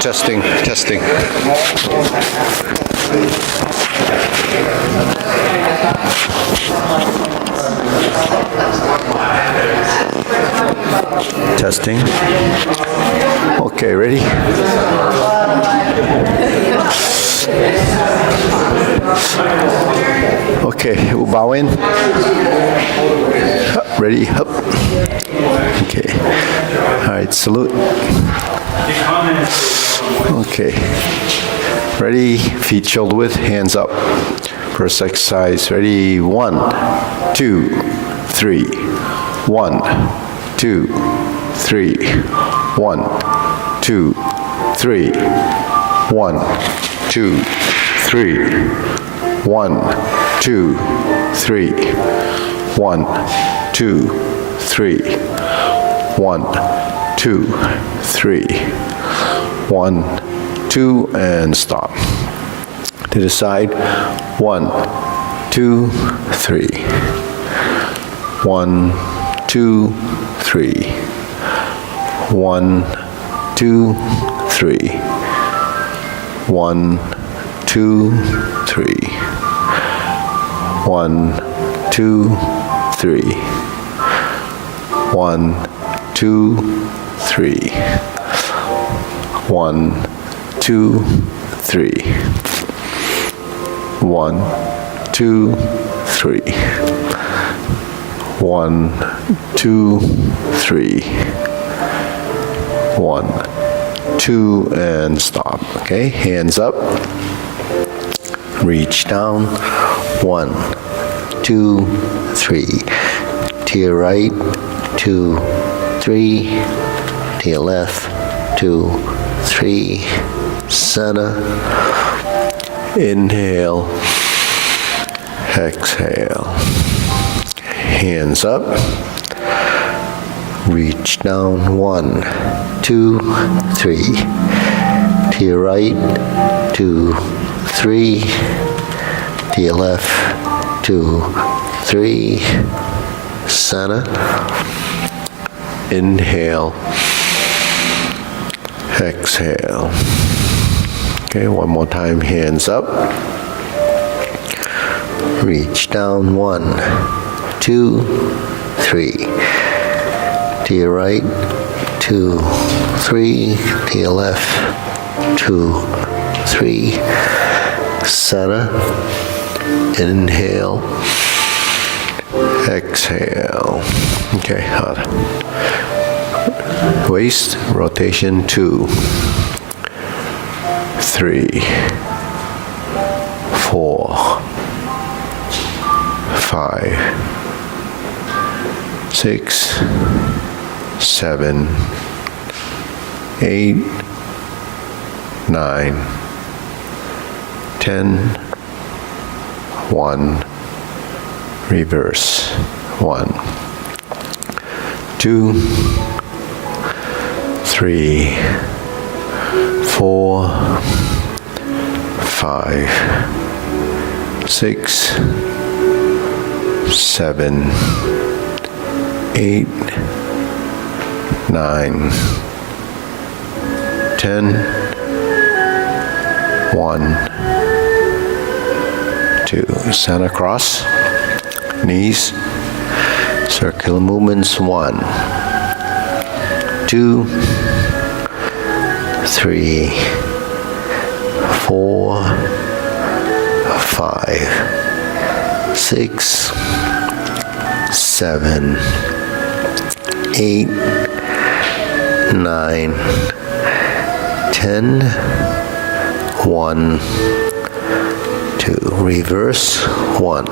Testing, testing. Testing. Okay, ready? Okay, we'll bow in. Ready? Up. Okay. All right, salute. Okay. Ready? Feet shoulder width, hands up. First exercise. Ready? 1, 2, 3. 1, 2, 3. 1, 2, 3. 1, 2, 3. 1, 2, 3. 1, 2, 3. 1, 2, 3. 1, 2, and stop. To the side. 1, 2, 3. 1, 2, 3. 1, 2, 3. 1, 2, 3. 1, 2, 3. 1, 2, 3. 1, 2, 3. 1, 2, 3. 1, 2, 3. 1, 2, and stop. Okay, hands up. Reach down. 1, 2, 3. To your right. 2, 3. To your left. 2, 3. Center. Inhale. Exhale. Hands up. Reach down. 1, 2, 3. To your right. 2, 3. To your left. 2, 3. Center. Inhale. Exhale. Okay, one more time, hands up. Reach down. 1, 2, 3. To your right. 2, 3. To your left. 2, 3. Center. Inhale. Exhale. Okay, hard. Waist rotation. 2, 3, 4, 5, 6, 7, 8, 9, 10. 1. Reverse. 1, 2, 3, 4, 5, 6, 7, 8, 9, 10. 1, 2. Center cross. Knees. Circular movements. 1, 2, 3, 4, 5, 6, 7, 8, 9, 10. 1, 2. Reverse. 1,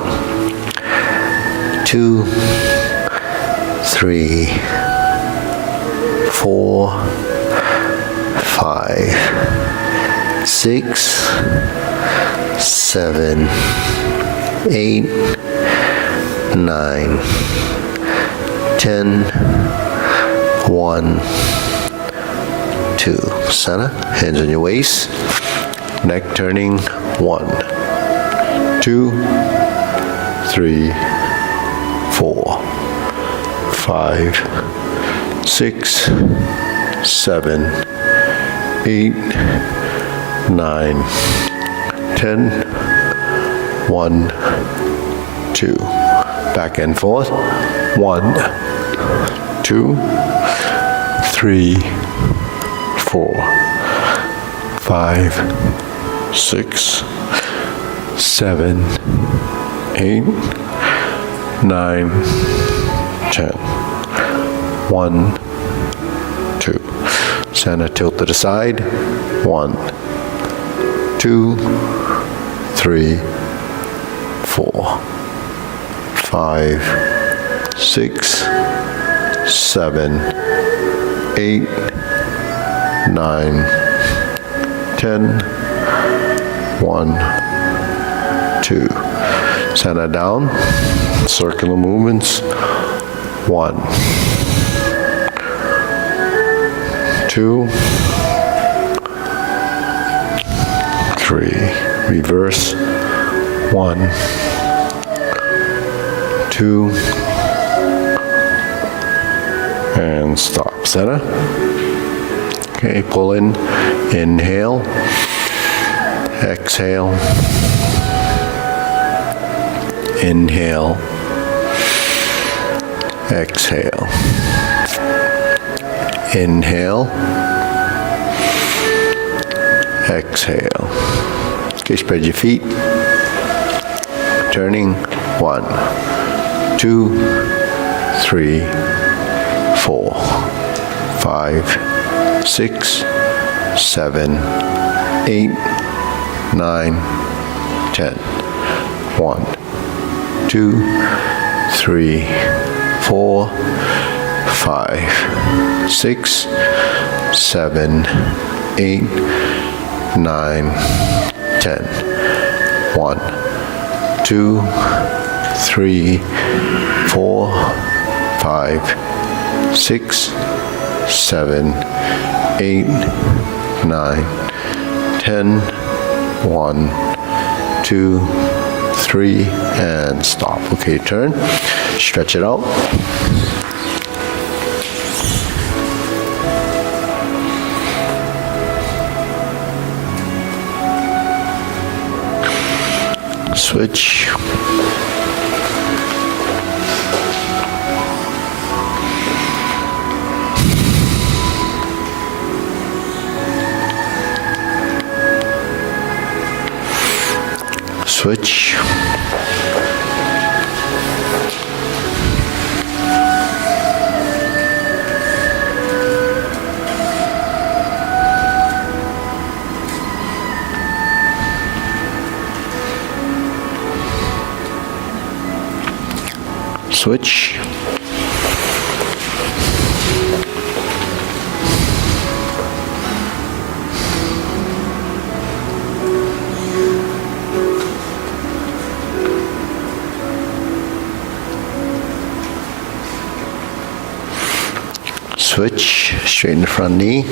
2, 3, 4, 5, 6, 7, 8, 9, 10. 1, 2. Center. Hands on your waist. Neck turning. 1, 2, 3, 4, 5, 6, 7, 8, 9, 10. 1, 2. Back and forth. 1, 2, 3, 4, 5, 6, 7, 8, 9, 10. 1, 2. Center tilt to the side. 1, 2, 3, 4, 5, 6, 7, 8, 9, 10. 1, 2. Center down. Circular movements. 1, 2, 3. Reverse. 1, 2, and stop. Center. Okay, pull in. Inhale. Exhale. Inhale. Exhale. Inhale. Exhale. Okay, spread your feet. Turning. 1, 2, 3, 4, 5, 6, 7, 8, 9, 10. 1, 2, 3, 4, 5, 6, 7, 8, 9, 10. 1, 2, 3, 4, 5, 6, 7, 8, 9, 10. 1, 2, 3, and stop. Okay, turn. Stretch it out. Switch. Switch. Switch. Switch, straighten the front knee.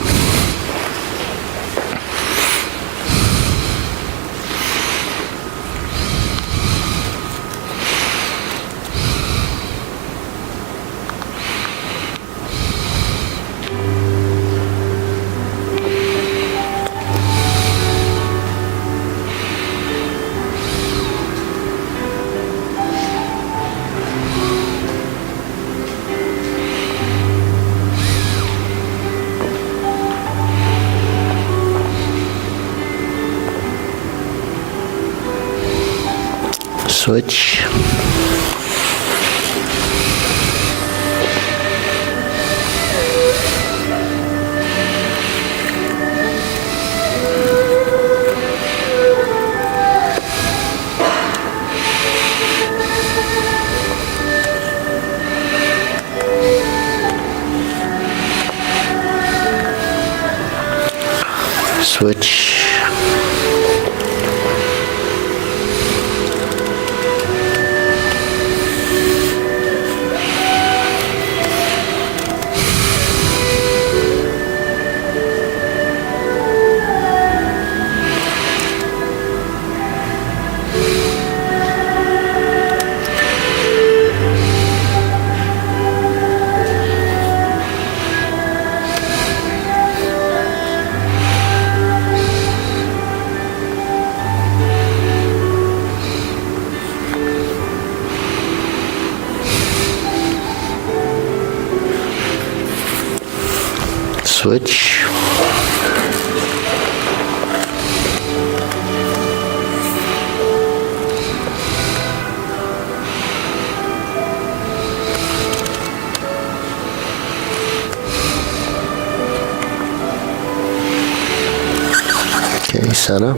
Switch. Switch. switch. Okay, center.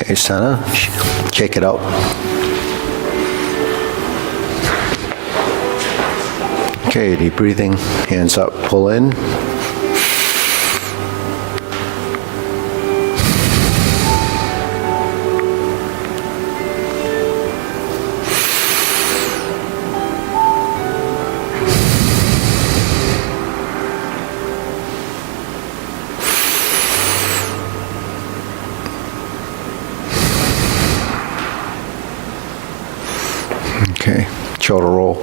Okay, center. Check it out. Okay, deep breathing. Hands up, pull in. Okay, shoulder roll.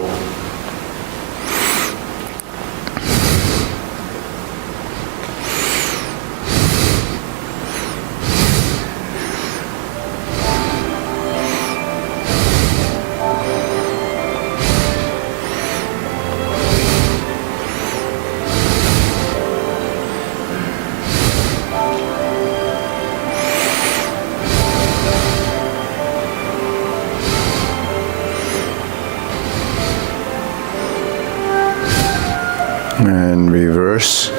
And reverse.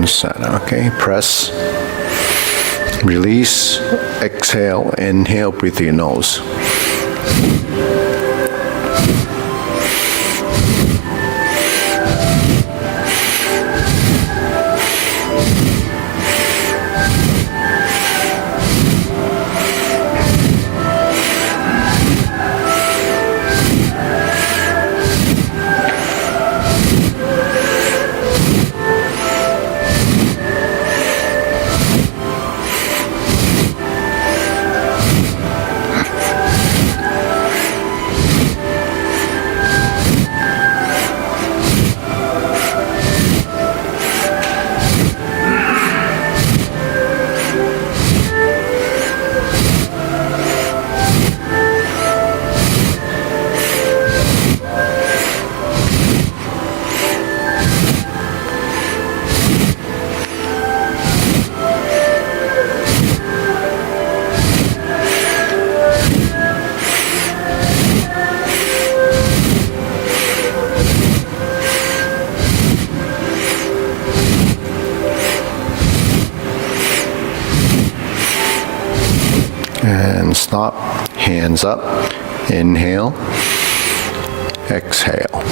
and center. Okay, press, release, exhale, inhale, breathe through your nose. And stop, hands up, inhale, exhale.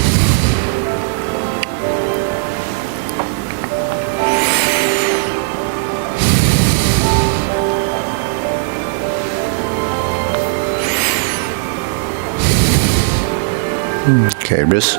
Okay, wrist.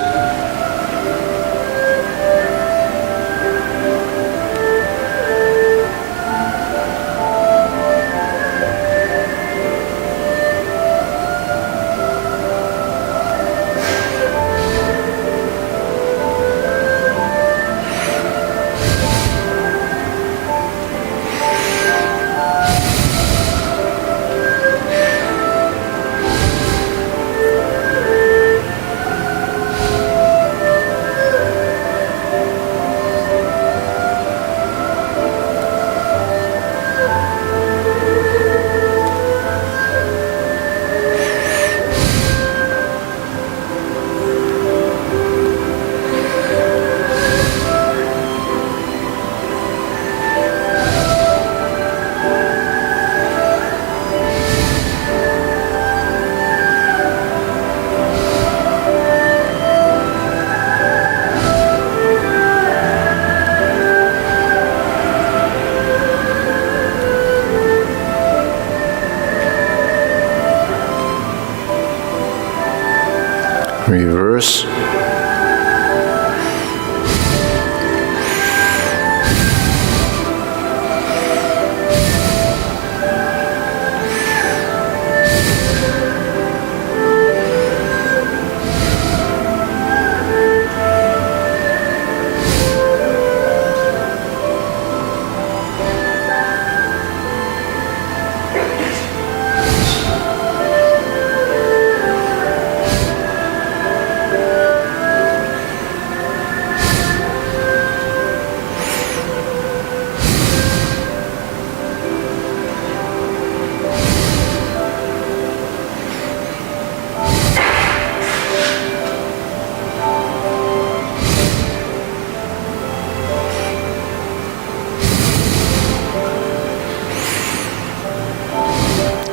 Reverse.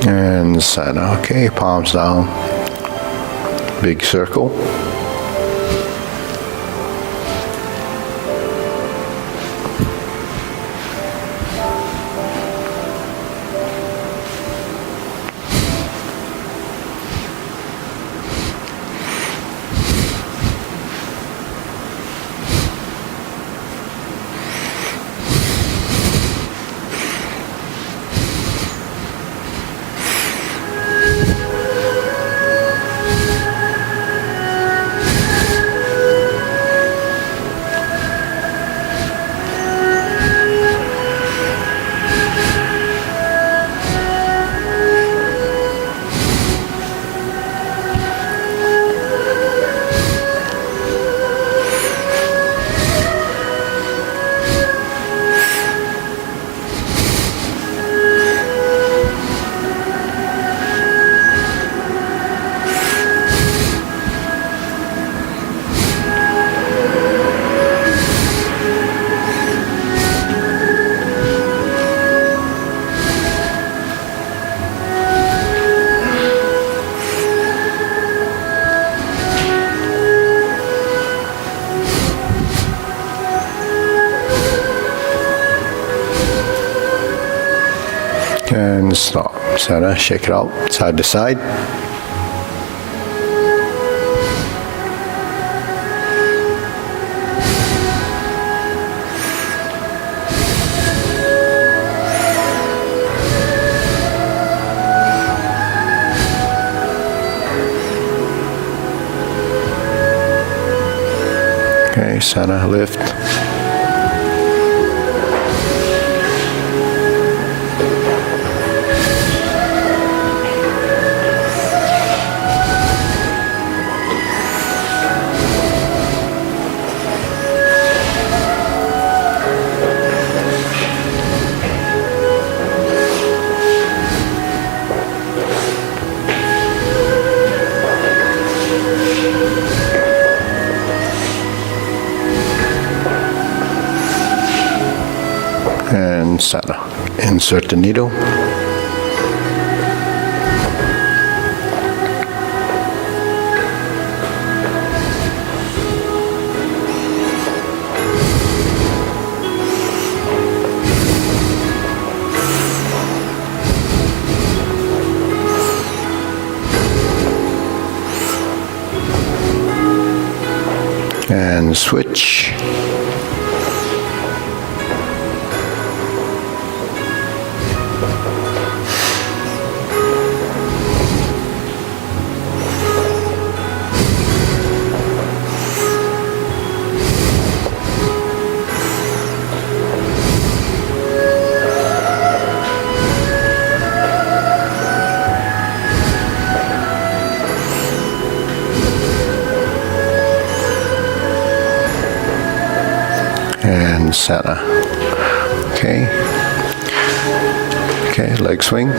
And center. Okay, palms down. Big circle. and stop. Sana, shake it out, side to side. Okay, Sana, lift. And Sana. Insert the needle. And switch. And Sana. Okay. Okay, leg swing.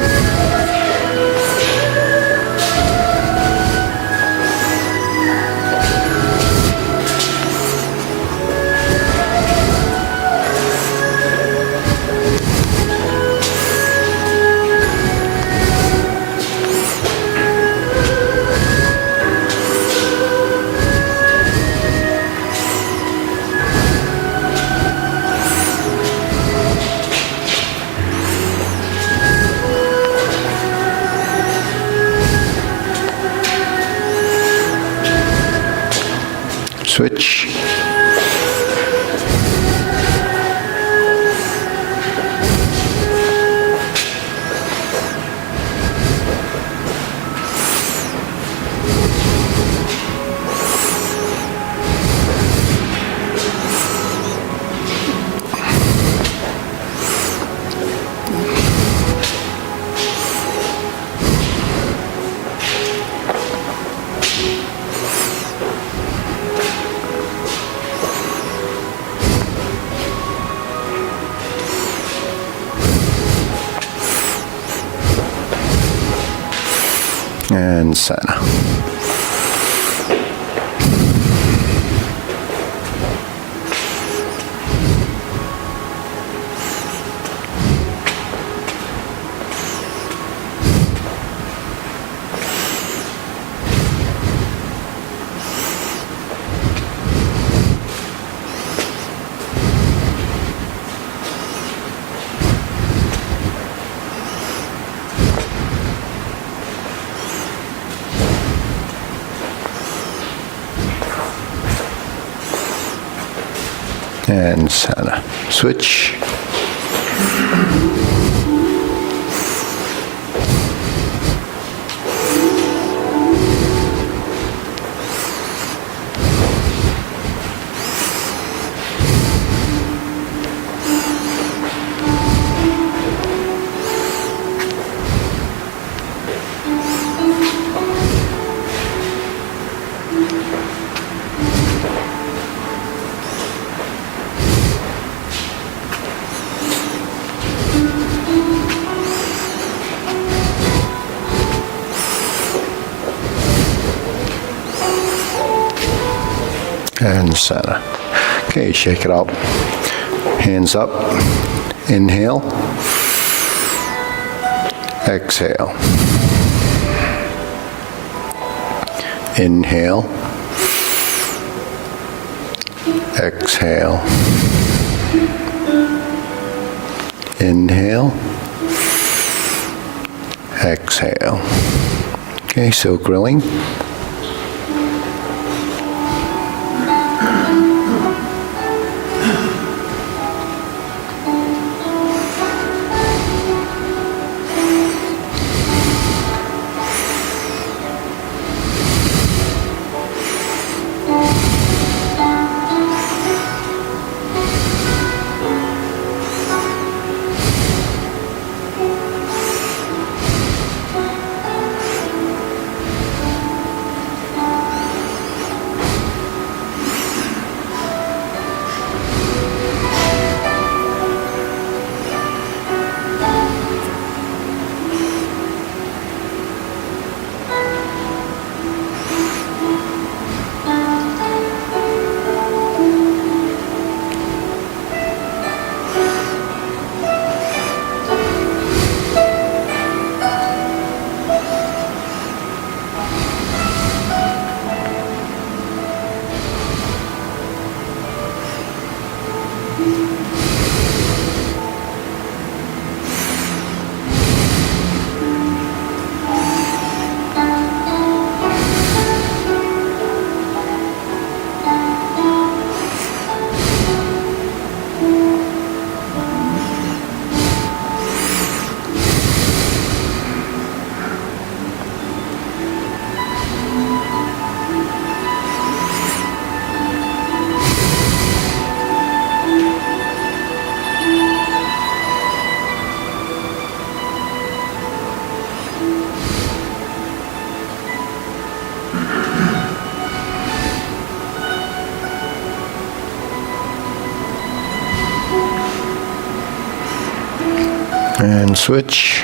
Switch. And Sana. And Sana. Switch. And Sana. Okay, shake it out. Hands up. Inhale. Exhale. Inhale. Exhale. Inhale. exhale. Okay, so grilling. And switch.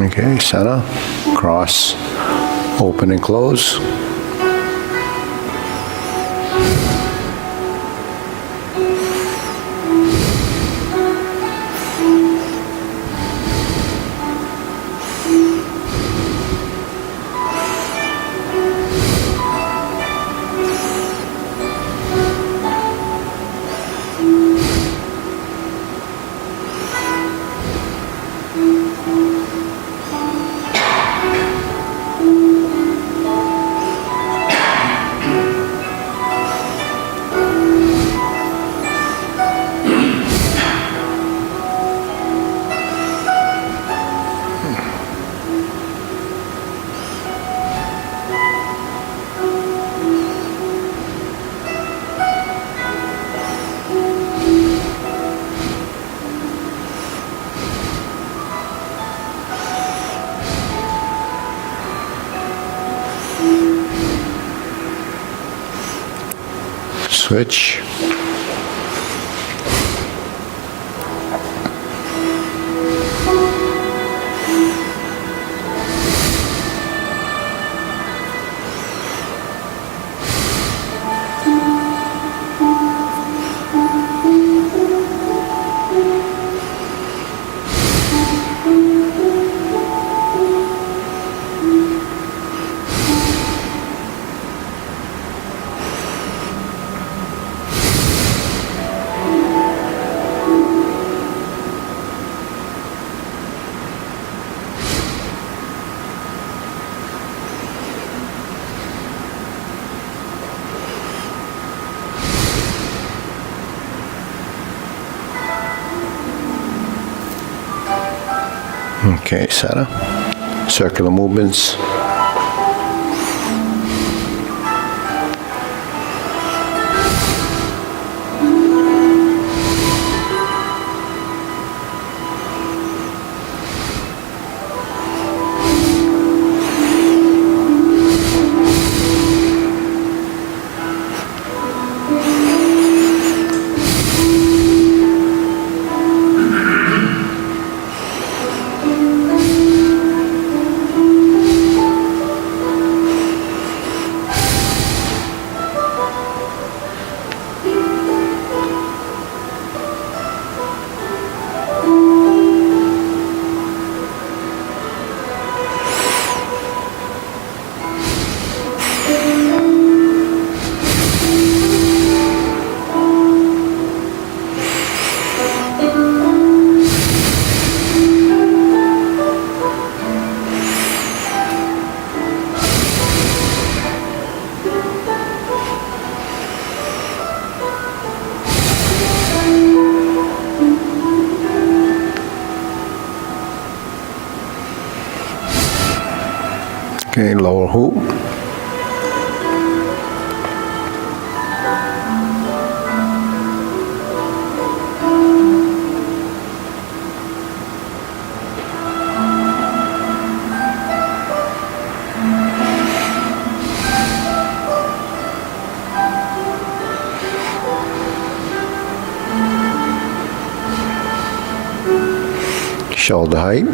Okay, center, cross, open and close. Switch. Okay, Sarah. Circular movements. Okay, lower hoop. Shoulder height.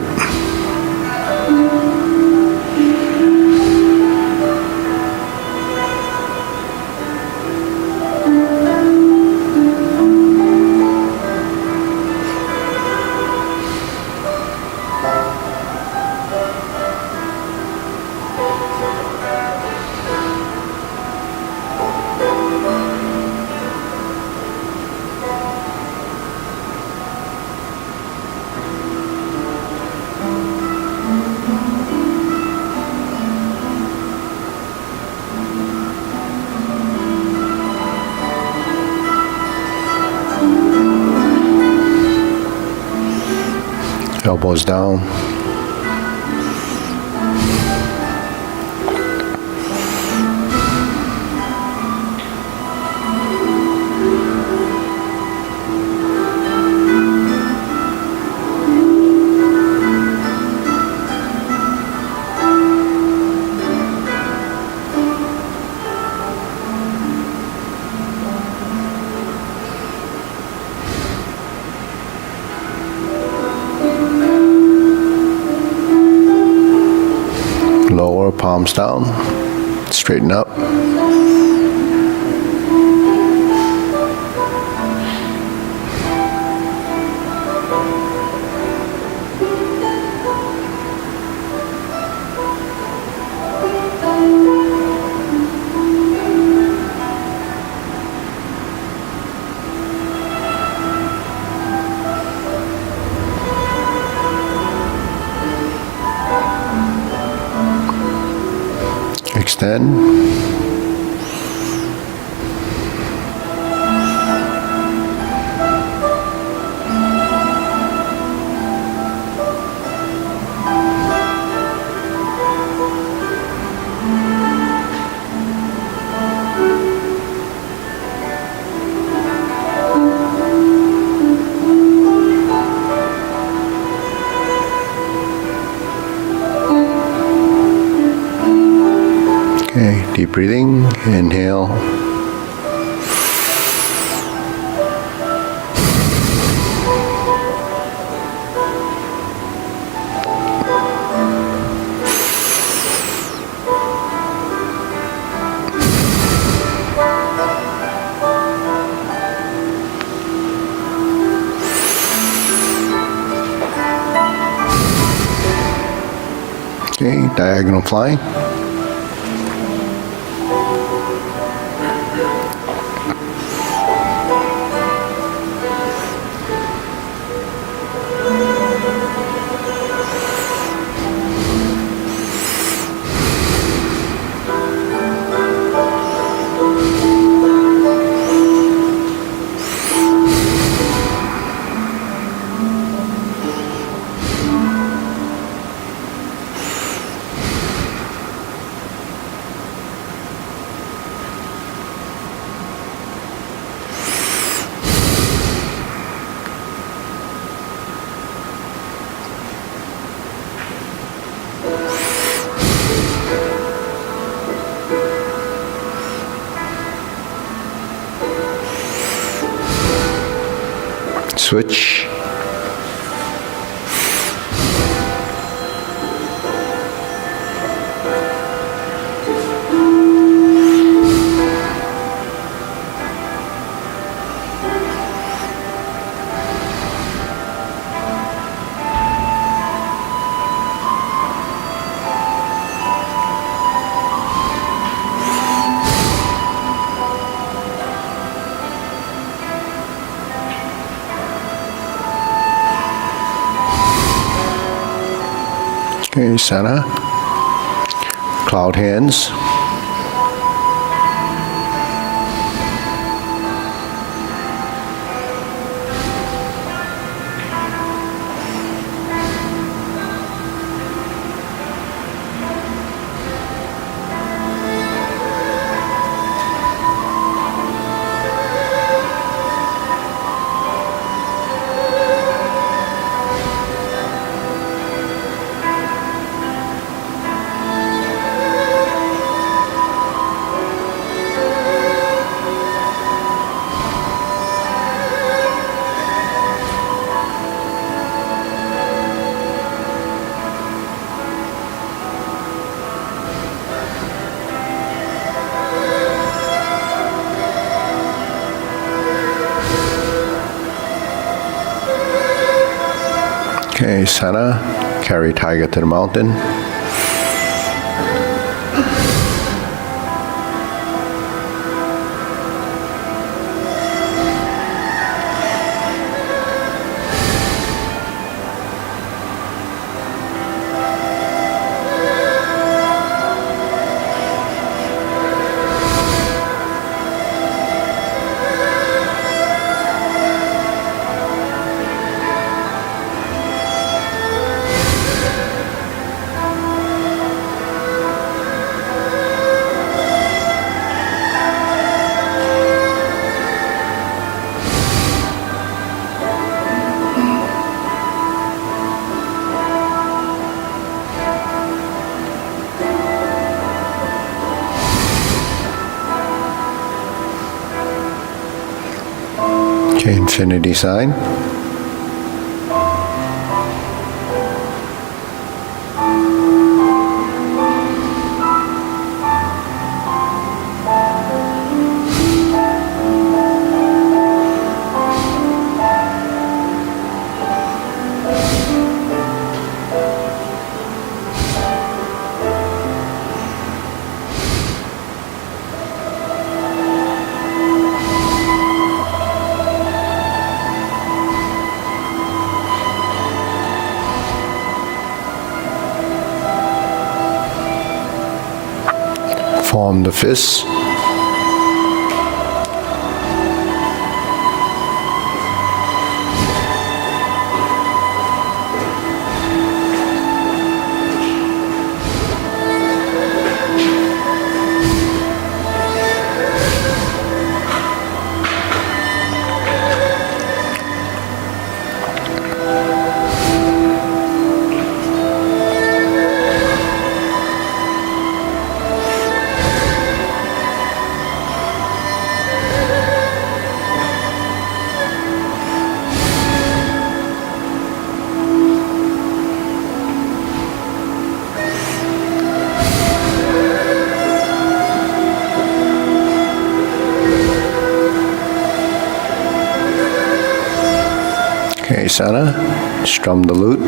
Elbows down. Lower, palms down, straighten up. Extend. Okay, deep breathing, inhale. Okay, diagonal flying. Switch. Okay, center. Cloud hands. Okay, center. Carry tiger to the mountain. Okay, infinity sign. Form the fists. Okay, center. Strum the lute.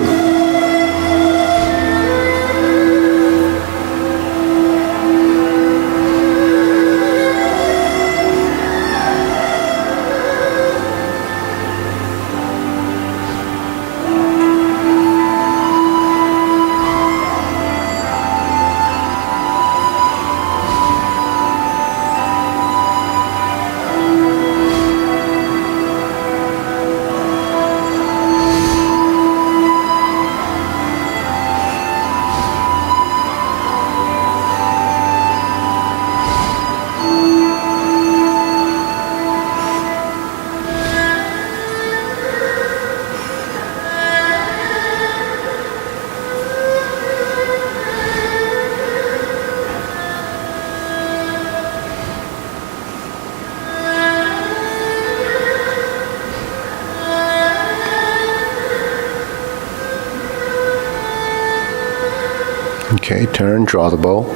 Okay, turn, draw the bow.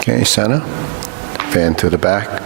Okay, center. Fan to the back.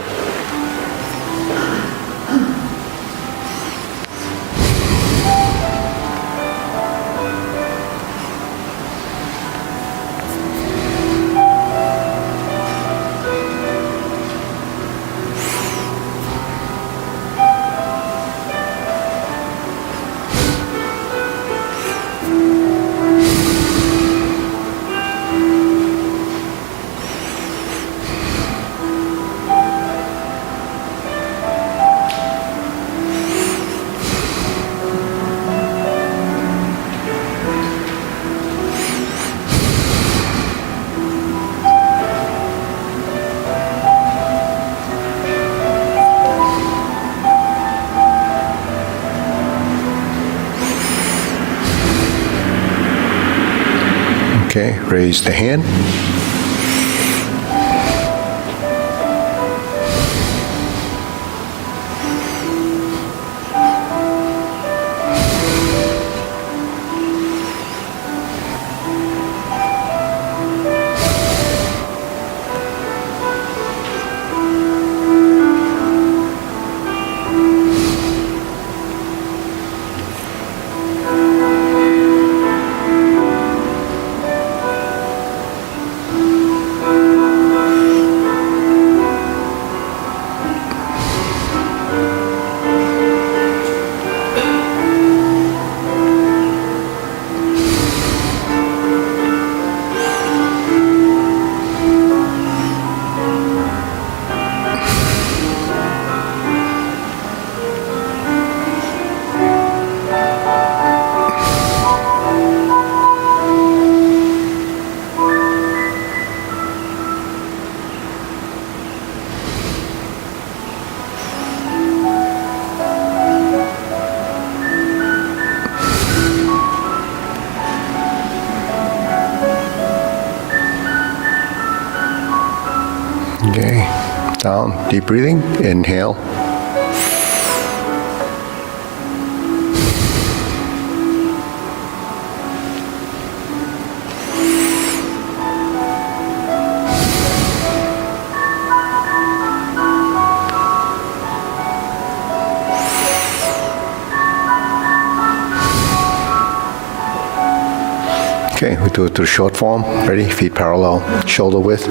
Okay, raise the hand. Okay, down, deep breathing, inhale. Okay, we do it to the short form. Ready? Feet parallel, shoulder width.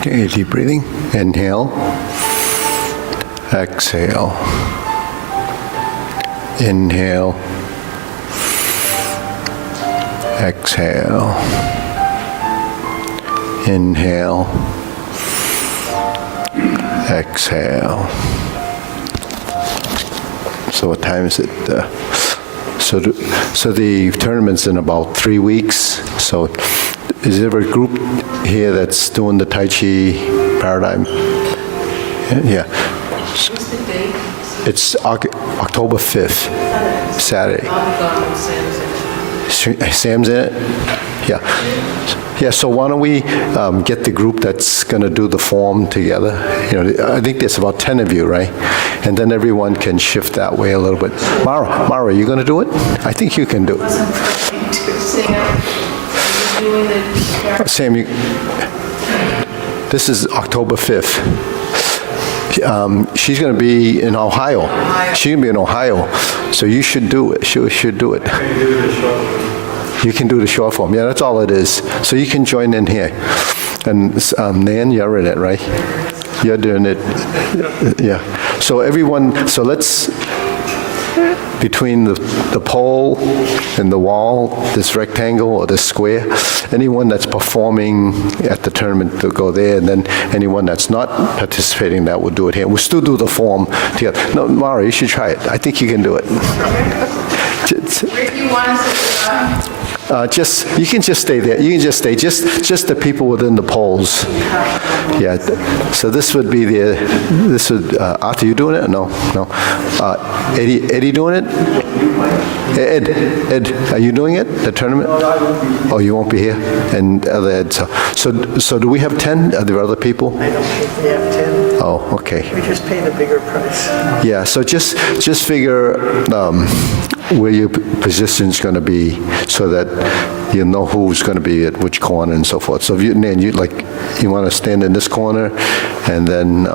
Okay, deep breathing. Inhale. Exhale. Inhale. Exhale. Inhale. Exhale. So what time is it? So the tournament's in about 3 weeks. So is there a group here that's doing the Tai Chi Paradigm? Yeah. What's the date? It's October 5th, Saturday. I'll be gone when Sam's in it. Sam's in it? Yeah. Yeah, so why don't we get the group that's going to do the form together? You know, I think there's about 10 of you, right? And then everyone can shift that way a little bit. Mara, are you going to do it? I think you can do it. Sam, are you doing the... Sam, this is October 5th. She's going to be in Ohio. She's going to be in Ohio, so you should do it. She should do it. You can do the short form. Yeah, that's all it is. So you can join in here. And Nan, you're in it, right? You're doing it. Yeah. So everyone, so let's, between the pole and the wall, this rectangle or this square, anyone that's performing at the tournament will go there, and then anyone that's not participating that will do it here. We'll still do the form together. No, Mara, you should try it. I think you can do it. Rick, you want us to... You can just stay there. You can just stay. Just the people within the poles. Yeah. So this would be Arthur, you doing it? No. Eddie doing it? Ed, are you doing it? The tournament? Oh, you won't be here. And other Ed. So do we have 10? Are there other people? I don't think we have 10. Oh, okay. We just pay the bigger price. Yeah. So just figure where your position's going to be, so that you know who's going to be at which corner and so forth. So if you want to stand in this corner, and then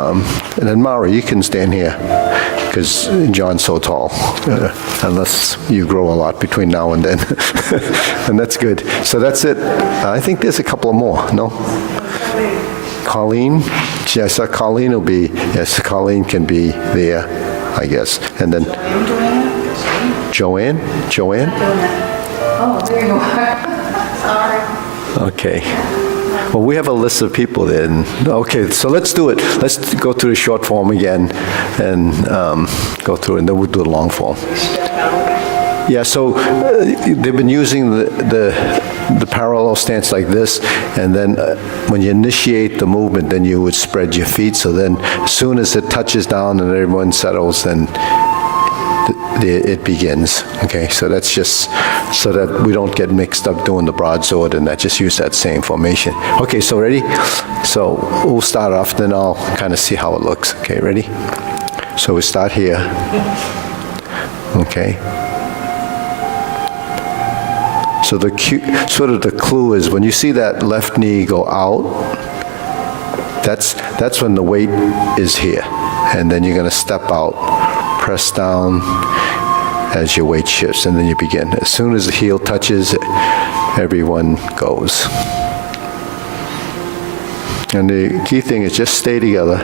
Mara, you can stand here, because John's so tall, unless you grow a lot between now and then. And that's good. So that's it. I think there's a couple more, no? Colleen? Yes, Colleen will be, yes, Colleen can be there, I guess. And then Joanne? Oh, there you are. Sorry. Okay. Well, we have a list of people then. Okay, so let's do it. Let's go through the short form again and go through, and then we'll do the long form. Yeah, so they've been using the parallel stance like this, and then when you initiate the movement, then you would spread your feet. So then as soon as it touches down and everyone settles, then it begins. Okay, so that's just so that we don't get mixed up doing the broadsword, and that just use that same formation. Okay, so ready? So we'll start off, then I'll kind of see how it looks. Okay, ready? So we start here. Okay. So the clue is when you see that left knee go out, that's when the weight is here, and then you're going to step out, press down as your weight shifts, and then you begin. As soon as the heel touches, everyone goes. And the key thing is just stay together.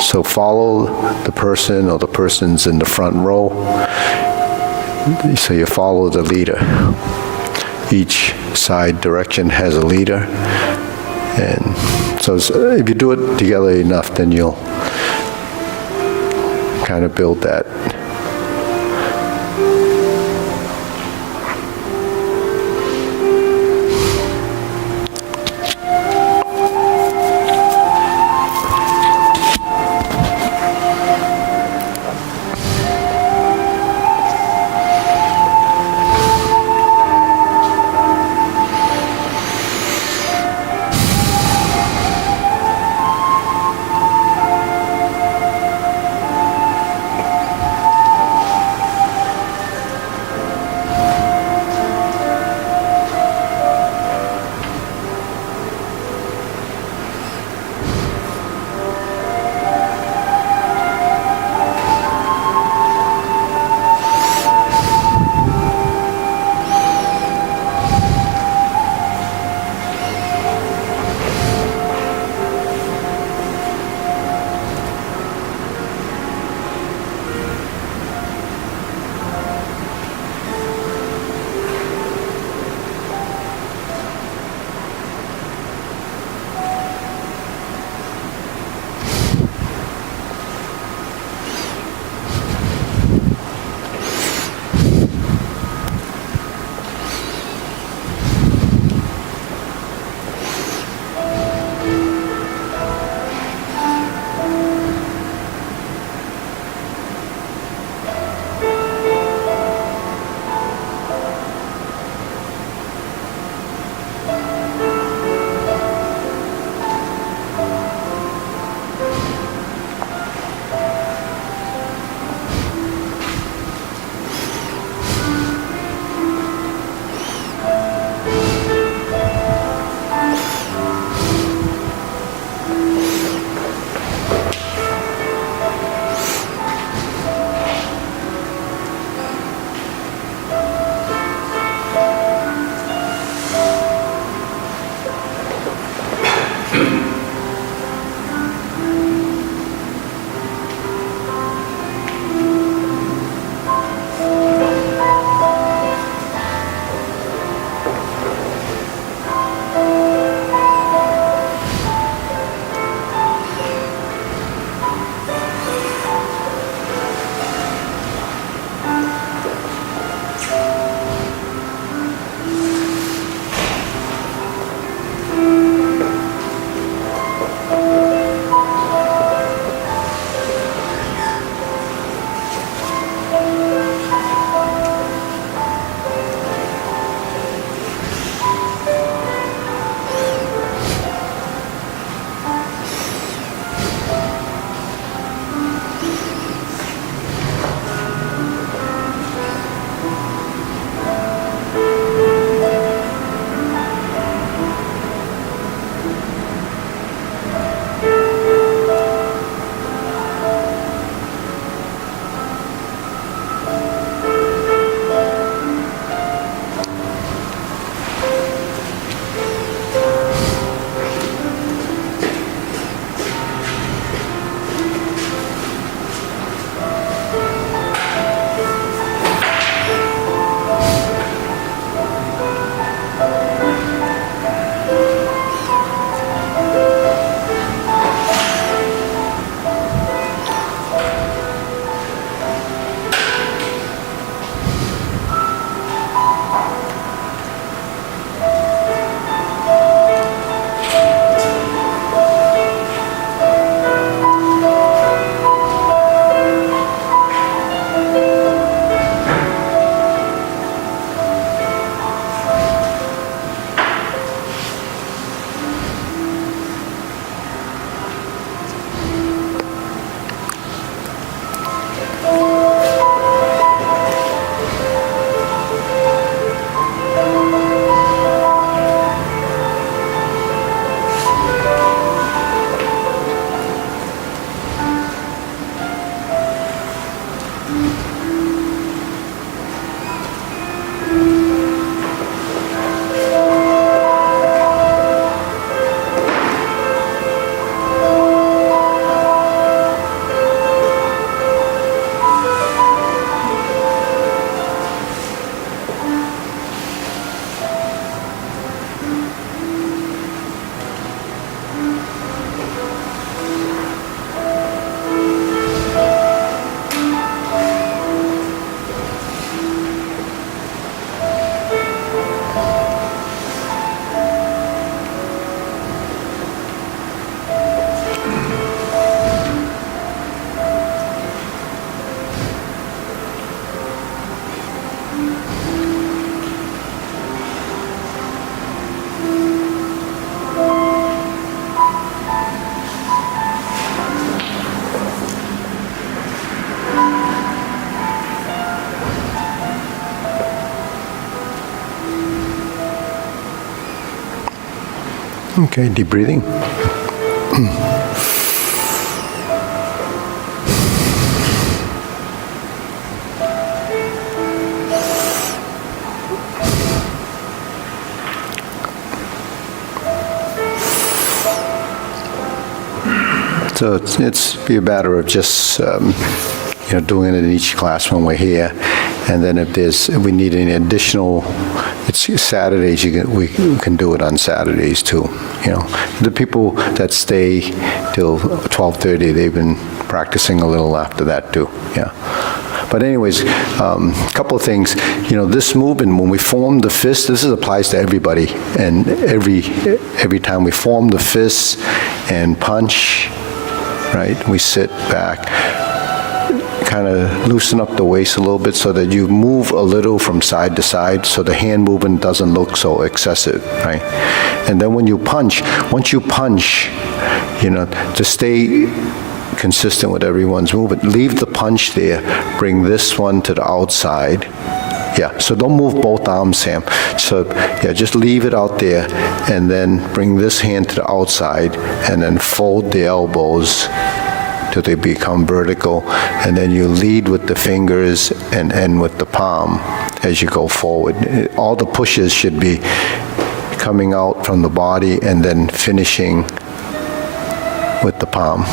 So follow the person, or the person's in the front row. So you follow the leader. Each side direction has a leader. And so if you do it together enough, then you'll kind of build that. Okay, deep breathing. So it's be a matter of just doing it in each class when we're here, and then if we need any additional, it's Saturdays. We can do it on Saturdays too. The people that stay till 12:30, they've been practicing a little after that too. Yeah. But anyways, a couple of things. This movement, when we form the fist, this applies to everybody, and every time we form the fists and punch. Right? We sit back, kind of loosen up the waist a little bit so that you move a little from side to side so the hand movement doesn't look so excessive, right? And then when you punch, once you punch, to stay consistent with everyone's movement, leave the punch there, bring this one to the outside. Yeah, so don't move both arms, Sam. So, yeah, just leave it out there, and then bring this hand to the outside, and then fold the elbows till they become vertical, and then you lead with the fingers and end with the palm as you go forward. All the pushes should be coming out from the body and then finishing with the palm,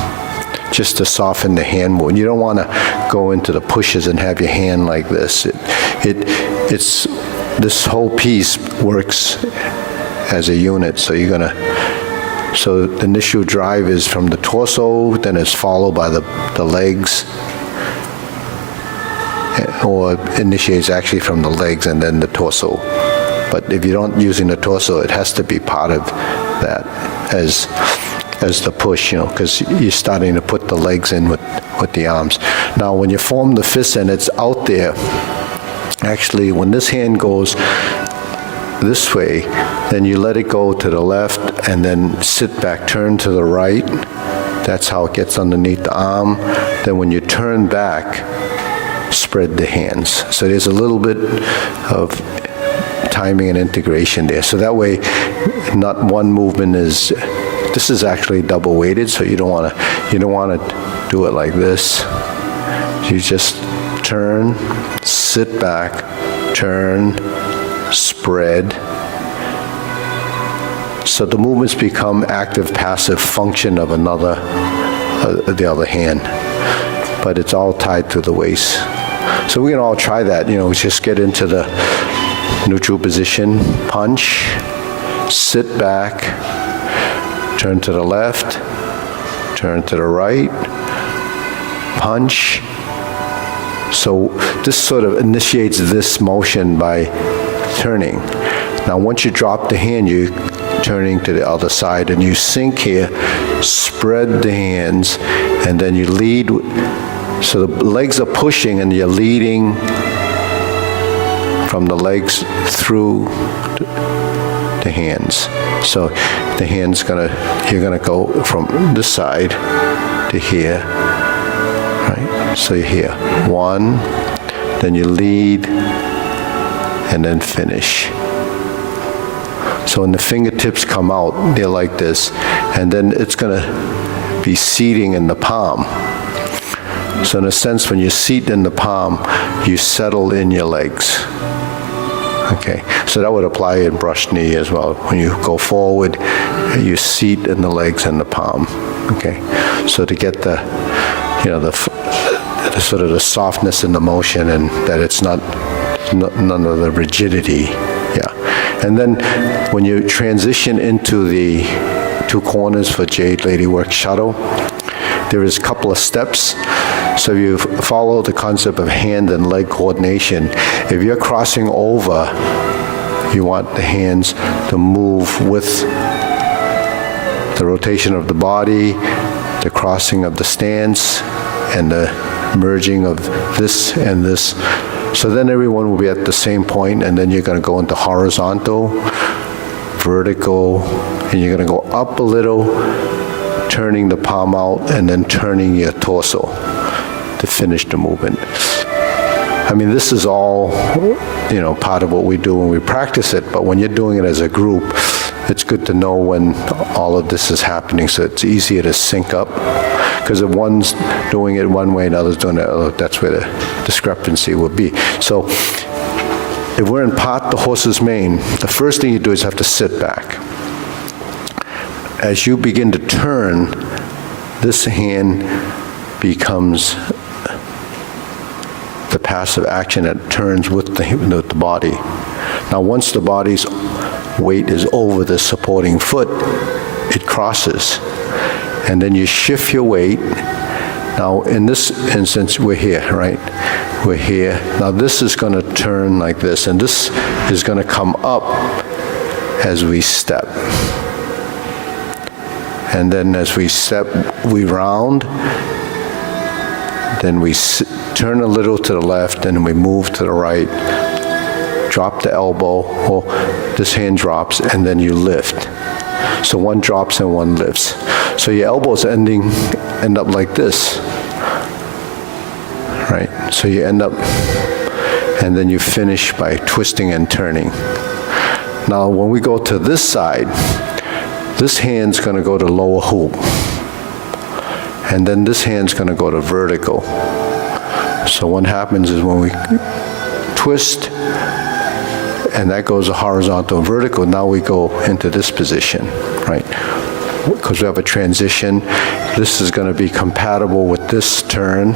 just to soften the hand movement. You don't want to go into the pushes and have your hand like this. It's this whole piece works as a unit, so so the initial drive is from the torso, then it's followed by the legs, or initiates actually from the legs and then the torso. But if you don't using the torso, it has to be part of that as the push, because you're starting to put the legs in with the arms. Now, when you form the fist and it's out there, actually, when this hand goes this way, then you let it go to the left and then sit back, turn to the right. That's how it gets underneath the arm. Then when you turn back, spread the hands. So there's a little bit of timing and integration there. So that way, not one movement is. This is actually double weighted, so you don't want to do it like this. You just turn, sit back, turn, spread. So the movements become active, passive function of the other hand, but it's all tied to the waist. So we can all try that. Just get into the neutral position, punch, sit back. Turn to the left, turn to the right, punch. So this sort of initiates this motion by turning. Now once you drop the hand, you're turning to the other side, and you sink here, spread the hands, and then you lead. So the legs are pushing, and you're leading from the legs through the hands. So the hand's you're gonna go from this side to here, right? So you're here, one, then you lead, and then finish. So when the fingertips come out, they're like this, and then it's gonna be seating in the palm. So in a sense, when you seat in the palm, you settle in your legs. Okay, so that would apply in brush knee as well. When you go forward, you seat in the legs and the palm. Okay, so to get the sort of the softness in the motion, and that it's none of the rigidity. Yeah, and then when you transition into the two corners for Jade Lady Work Shuttle, there is a couple of steps. So you follow the concept of hand and leg coordination. If you're crossing over, you want the hands to move with the rotation of the body, the crossing of the stance, and the merging of this and this. So then everyone will be at the same point, and then you're going to go into horizontal, vertical, and you're going to go up a little, turning the palm out, and then turning your torso to finish the movement. I mean, this is all, part of what we do when we practice it, but when you're doing it as a group, it's good to know when all of this is happening so it's easier to sync up. Because if one's doing it one way and others doing it other, that's where the discrepancy would be. So if we're in part the horse's mane, the first thing you do is have to sit back. As you begin to turn, this hand becomes the passive action that turns with the body. Now, once the body's weight is over the supporting foot, it crosses. And then you shift your weight. Now, in this instance, we're here, right? We're here. Now, this is going to turn like this, and this is going to come up as we step. And then as we step, we round. Then we turn a little to the left, and we move to the right. Drop the elbow, or this hand drops, and then you lift. So one drops and one lifts. So your elbows end up like this, right? So you end up, and then you finish by twisting and turning. Now, when we go to this side, this hand's going to go to lower hoop, and then this hand's going to go to vertical. So what happens is when we twist, and that goes horizontal and vertical, now we go into this position, right? Because we have a transition. This is going to be compatible with this turn,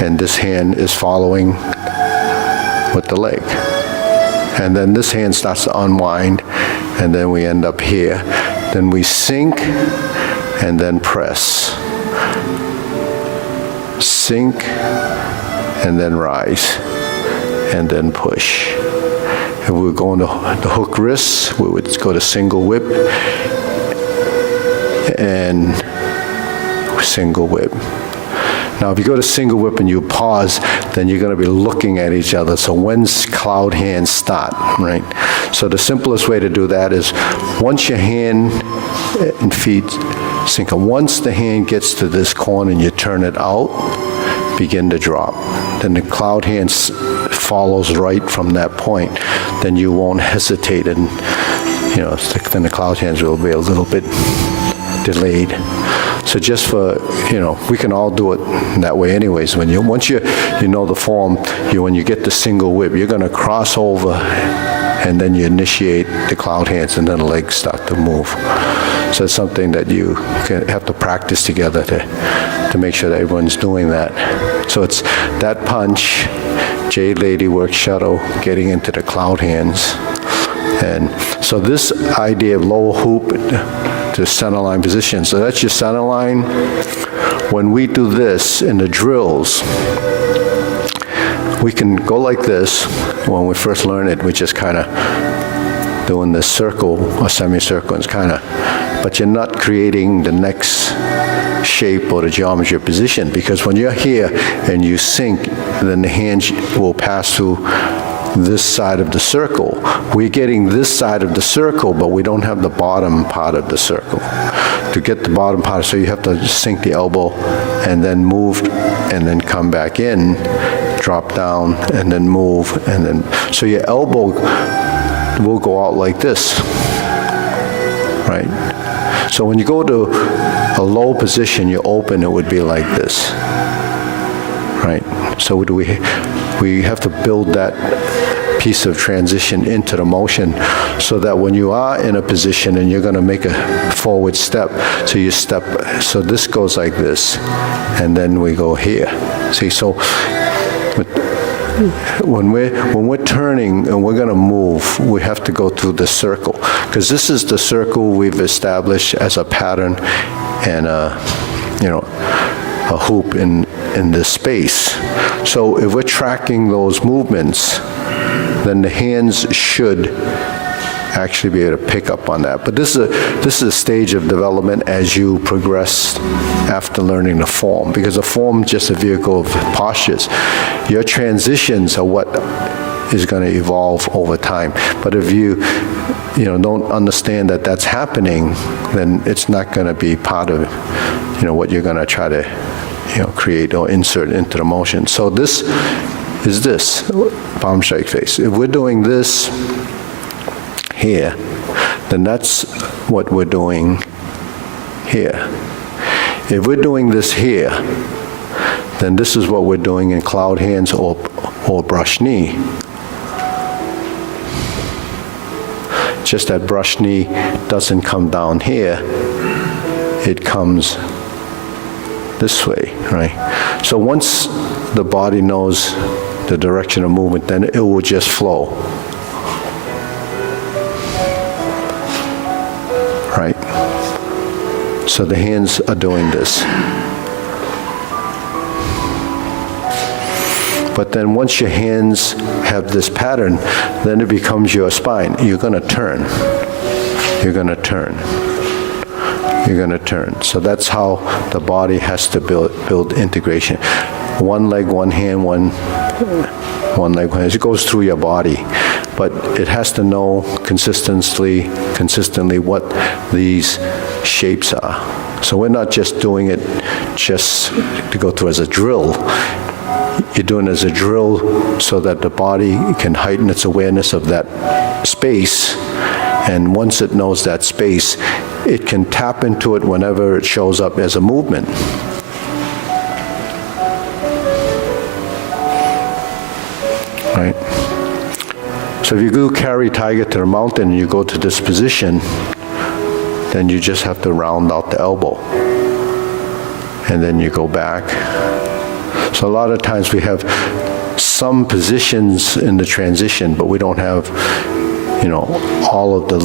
and this hand is following with the leg. And then this hand starts to unwind, and then we end up here. Then we sink, and then press. Sink, and then rise, and then push. If we were going to the hook wrists, we would go to single whip, and single whip. Now, if you go to single whip and you pause, then you're going to be looking at each other. So when's cloud hands start, right? So the simplest way to do that is once your hand and feet sync up, once the hand gets to this corner and you turn it out, begin to drop. Then the cloud hand follows right from that point. Then you won't hesitate, and then the cloud hands will be a little bit delayed. So just for, we can all do it that way anyways. Once you know the form, when you get the single whip, you're going to cross over, and then you initiate the cloud hands, and then the legs start to move. So it's something that you have to practice together to make sure that everyone's doing that. So it's that punch, Jade Lady work shuttle, getting into the cloud hands. And so this idea of lower hoop to center line position, so that's your center line. When we do this in the drills, we can go like this. When we first learn it, we just kind of doing this circle or semicircle, and it's kind of, but you're not creating the next shape or the geometry of position, because when you're here and you sink, then the hands will pass through this side of the circle. We're getting this side of the circle, but we don't have the bottom part of the circle. To get the bottom part, so you have to sink the elbow and then move and then come back in, drop down and then move, and then, so your elbow will go out like this, right? So when you go to a low position, you open, it would be like this, right? So we have to build that piece of transition into the motion so that when you are in a position and you're going to make a forward step, so you step, so this goes like this, and then we go here. See, so when we're turning and we're going to move, we have to go through the circle, because this is the circle we've established as a pattern and a hoop in this space. So if we're tracking those movements, then the hands should actually be able to pick up on that. But this is a stage of development as you progress after learning the form, because the form is just a vehicle of postures. Your transitions are what is going to evolve over time. But if you don't understand that that's happening, then it's not going to be part of what you're going to try to create or insert into the motion. So this is palm strike face. If we're doing this here, then that's what we're doing here. If we're doing this here, then this is what we're doing in cloud hands or brush knee. Just that brush knee doesn't come down here, it comes this way, right? So once the body knows the direction of movement, then it will just flow. Right? So the hands are doing this. But then once your hands have this pattern, then it becomes your spine. You're going to turn. You're going to turn. You're going to turn. So that's how the body has to build integration. One leg, one hand, one leg, one hand. It goes through your body. But it has to know consistently what these shapes are. So we're not just doing it just to go through as a drill. You're doing it as a drill so that the body can heighten its awareness of that space. And once it knows that space, it can tap into it whenever it shows up as a movement. Right? So if you do carry tiger to the mountain and you go to this position, then you just have to round out the elbow. And then you go back. So a lot of times we have some positions in the transition, but we don't have, all of the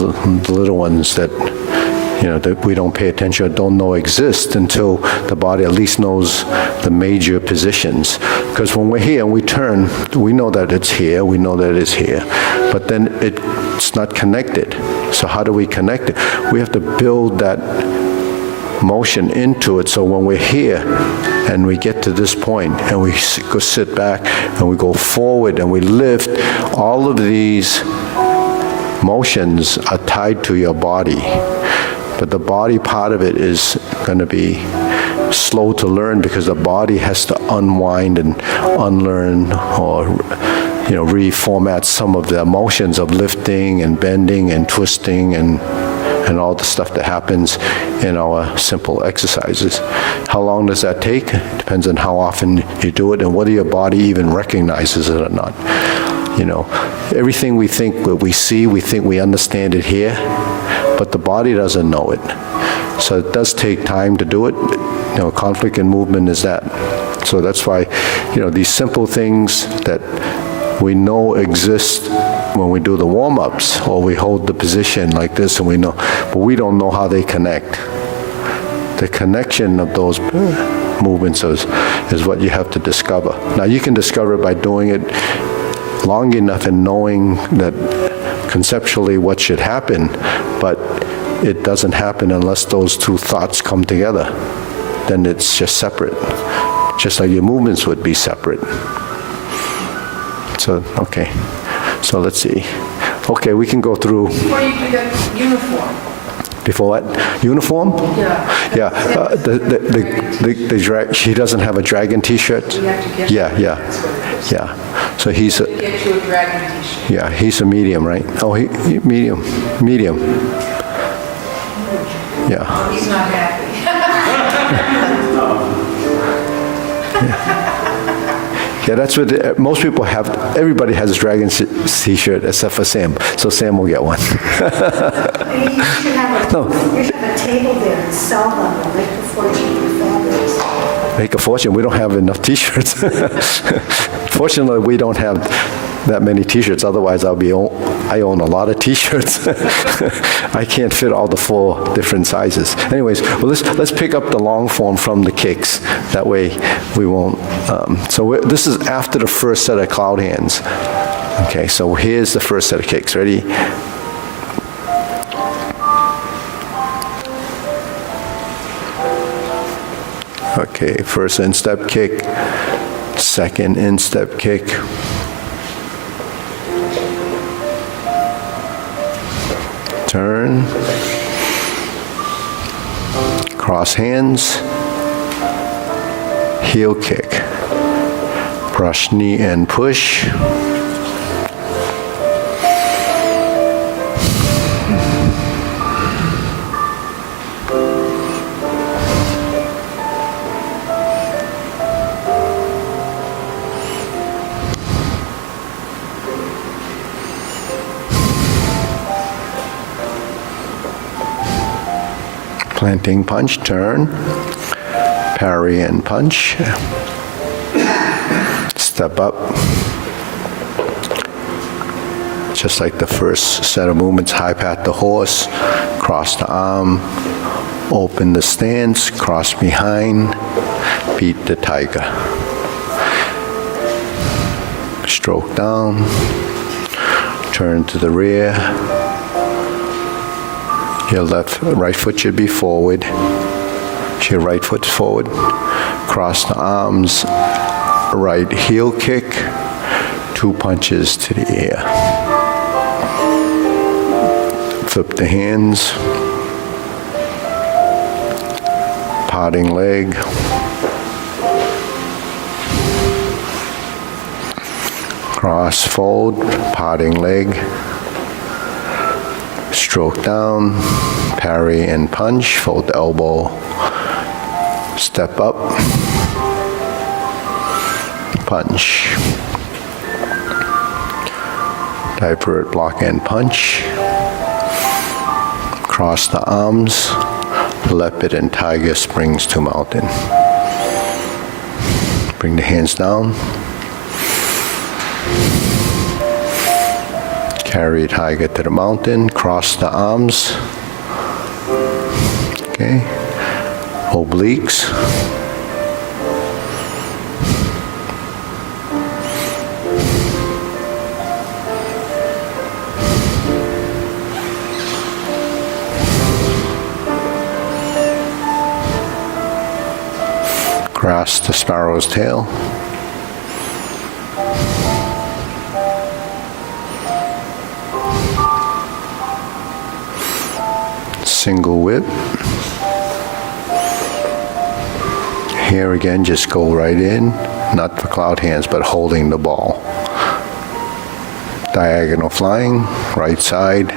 little ones that, that we don't pay attention or don't know exist until the body at least knows the major positions. Because when we're here and we turn, we know that it's here, we know that it's here, but then it's not connected. So how do we connect it? We have to build that motion into it, so when we're here and we get to this point and we go sit back and we go forward and we lift, all of these motions are tied to your body. But the body part of it is going to be slow to learn because the body has to unwind and unlearn or reformat some of the emotions of lifting and bending and twisting and all the stuff that happens in our simple exercises. How long does that take? It depends on how often you do it and whether your body even recognizes it or not. Everything we think, we see, we think we understand it here, but the body doesn't know it. So it does take time to do it. Conflict and movement is that. So that's why, these simple things that we know exist when we do the warm-ups, or we hold the position like this and we know, but we don't know how they connect. The connection of those movements is what you have to discover. Now you can discover it by doing it long enough and knowing that conceptually what should happen, but it doesn't happen unless those two thoughts come together. Then it's just separate, just like your movements would be separate. So, okay. So let's see. Okay, we can go through. Before you do that, uniform. Before what? Uniform? Yeah. Yeah. He doesn't have a dragon T-shirt? You have to get Yeah. So he's a, get you a dragon t-shirt. yeah, he's a medium, right? Oh, he medium. Yeah. He's not happy. Yeah, that's what most people have. Everybody has a dragon T-shirt except for Sam. So Sam will get one. You should have a table there and sell them and make a fortune with fabrics. Make a fortune. We don't have enough T-shirts. Fortunately, we don't have that many T-shirts. Otherwise, I own a lot of T-shirts. I can't fit all the 4 different sizes. Anyways, well, let's pick up the long form from the kicks. That way, we won't. This is after the first set of cloud hands. Okay, so here's the first set of kicks. Ready? Okay, first instep kick, second instep kick. Turn, cross hands, heel kick, brush knee and push. Planting punch, turn, parry and punch, step up. Just like the first set of movements, high pat the horse, cross the arm, open the stance, cross behind, beat the tiger. Stroke down, turn to the rear. Your right foot should be forward. Your right foot's forward. Cross the arms, right heel kick, 2 punches to the air. Flip the hands, parting leg. Cross, fold, parting leg. Stroke down, parry and punch, fold the elbow, step up, punch. Divert, block and punch. Cross the arms, leopard and tiger springs to mountain. Bring the hands down. Carry tiger to the mountain, cross the arms. Okay. Obliques. Cross the sparrow's tail. Single whip. Here again, just go right in, not for cloud hands, but holding the ball. Diagonal flying, right side.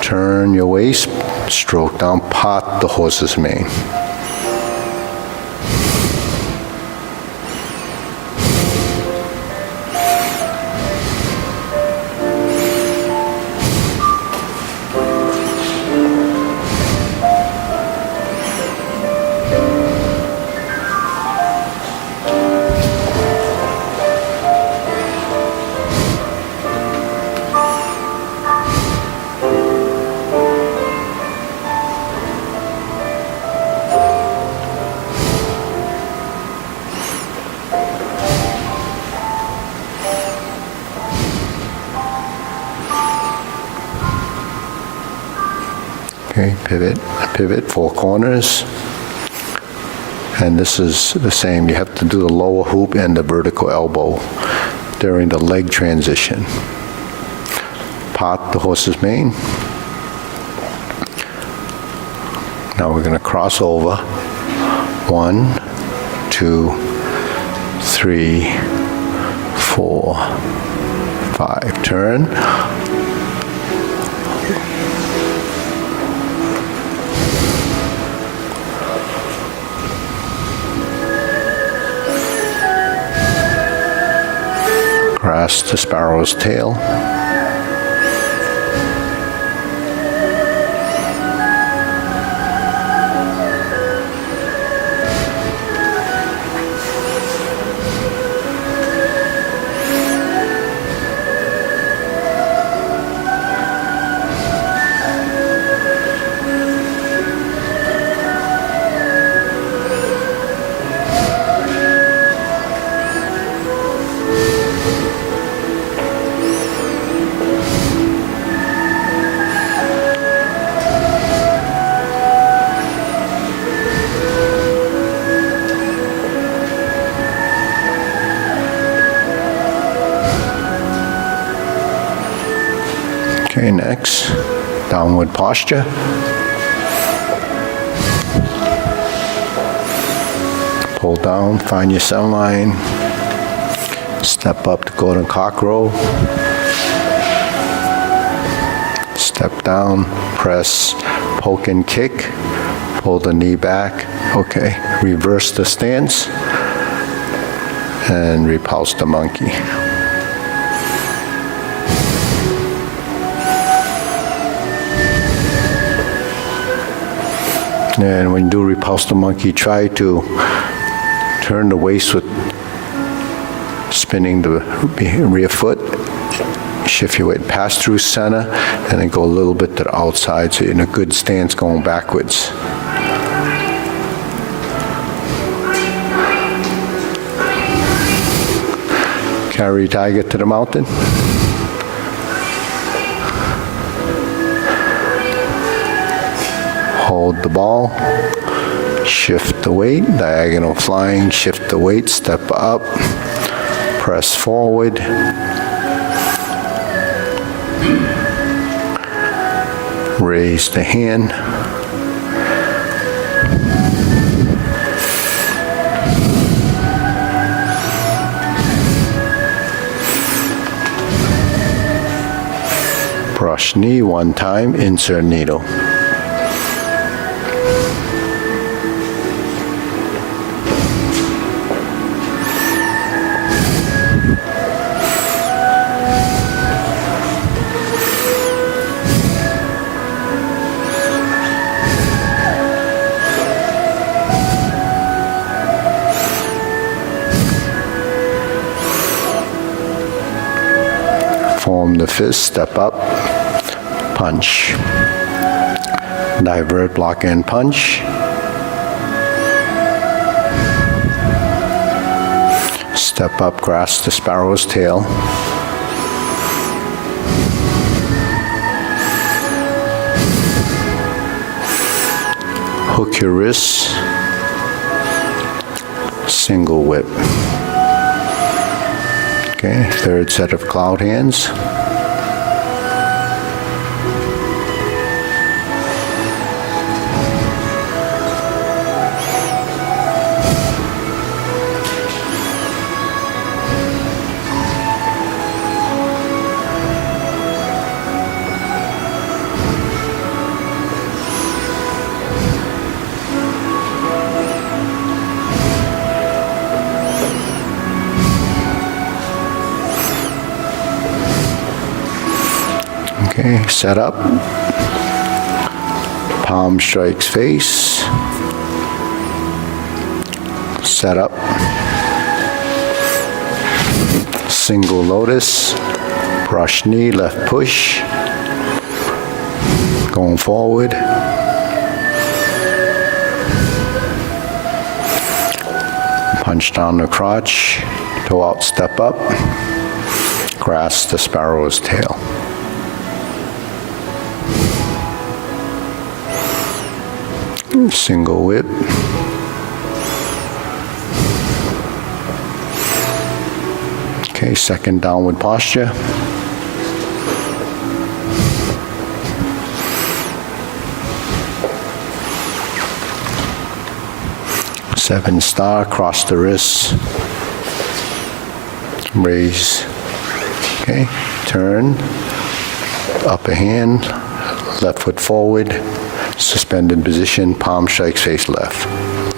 Turn your waist, stroke down, part the horse's mane. Okay, pivot, 4 corners. And this is the same. You have to do the lower hoop and the vertical elbow during the leg transition. Part the horse's mane. Now we're going to cross over. 1, 2, 3, 4, 5. Turn. Cross the sparrow's tail. Okay, next, downward posture. Pull down, find your center line. Step up to golden cock roll. Step down, press, poke and kick. Pull the knee back. Okay, reverse the stance and repulse the monkey. And when you do repulse the monkey, try to turn the waist with spinning the rear foot. Shift your weight, pass through center, and then go a little bit to the outside, so you're in a good stance going backwards. Carry tiger to the mountain. Hold the ball. Shift the weight, diagonal flying, shift the weight, step up, press forward. Raise the hand. Brush knee one time, insert needle. Form the fist, step up, punch. Divert, block, and punch. Step up, grasp the sparrow's tail. Hook your wrists. Single whip. Okay, third set of cloud hands. Okay, set up. Palm strikes face. Set up. Single lotus. Brush knee, left push. Going forward. Punch down the crotch. Toe out, step up. Grasp the sparrow's tail. Single whip. Okay, second downward posture. Seven star, cross the wrists. Raise. Okay, turn. Upper hand, left foot forward. Suspended position, palm strikes face left.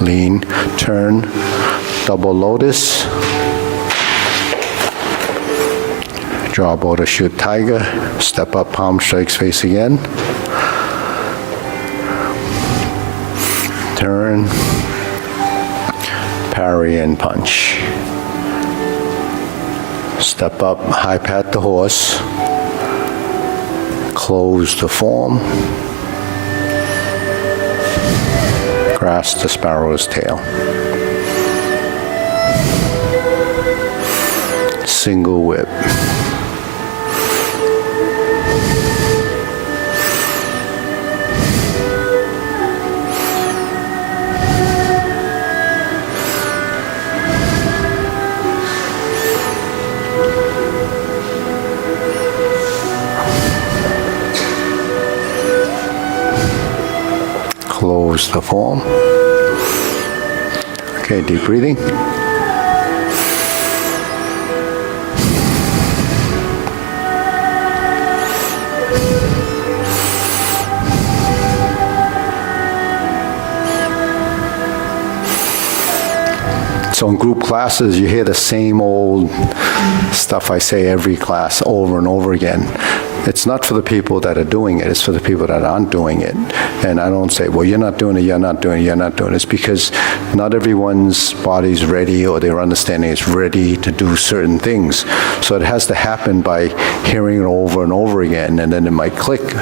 Lean, turn, double lotus. Draw border, shoot tiger. Step up, palm strikes face again. Turn, parry and punch. Step up, high pat the horse. Close the form. Grasp the sparrow's tail. Single whip. Close the form. Okay, deep breathing. So in group classes, you hear the same old stuff I say every class over and over again. It's not for the people that are doing it, it's for the people that aren't doing it. And I don't say, well, you're not doing it, you're not doing it, you're not doing it. It's because not everyone's body's ready or their understanding is ready to do certain things. So it has to happen by hearing it over and over again, and then it might click.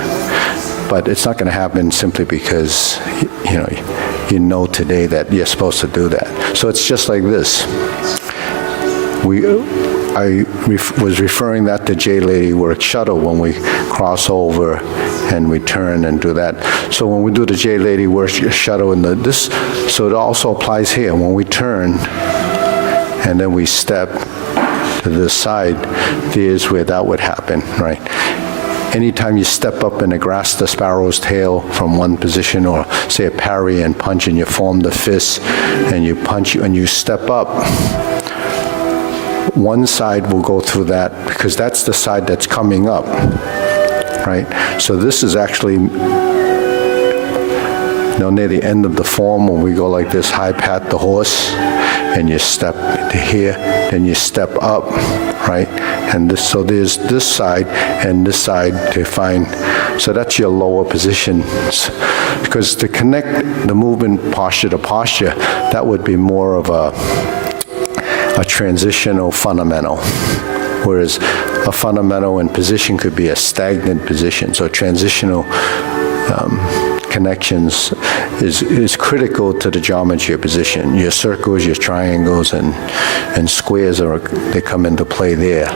But it's not going to happen simply because, you know today that you're supposed to do that. So it's just like this. I was referring that to J-Lady work shuttle when we cross over and we turn and do that. So when we do the J-Lady work shuttle in this, so it also applies here. When we turn and then we step to this side, there's where that would happen, right? Anytime you step up and grasp the sparrow's tail from one position, or say a parry and punch, and you form the fist and you punch and you step up, one side will go through that because that's the side that's coming up, right? So this is actually near the end of the form when we go like this, high pat the horse, and you step to here, then you step up, right? And this, so there's this side and this side to find, so that's your lower positions. Because to connect the movement posture to posture, that would be more of a transitional fundamental, whereas a fundamental and position could be a stagnant position. So transitional connections is critical to the geometry of position. Your circles, your triangles, and squares, they come into play there.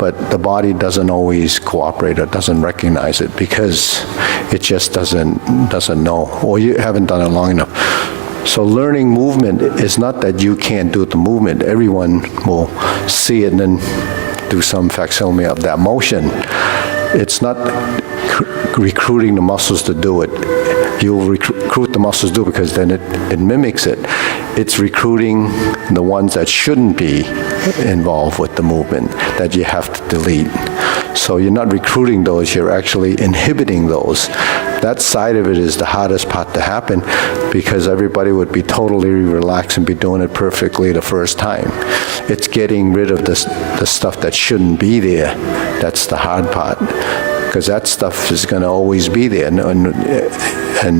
But the body doesn't always cooperate or doesn't recognize it because it just doesn't know, or you haven't done it long enough. So learning movement is not that you can't do the movement. Everyone will see it and then do some facsimile of that motion. It's not recruiting the muscles to do it. You'll recruit the muscles to do it because then it mimics it. It's recruiting the ones that shouldn't be involved with the movement that you have to delete. So you're not recruiting those, you're actually inhibiting those. That side of it is the hardest part to happen because everybody would be totally relaxed and be doing it perfectly the first time. It's getting rid of the stuff that shouldn't be there. That's the hard part, because that stuff is going to always be there. And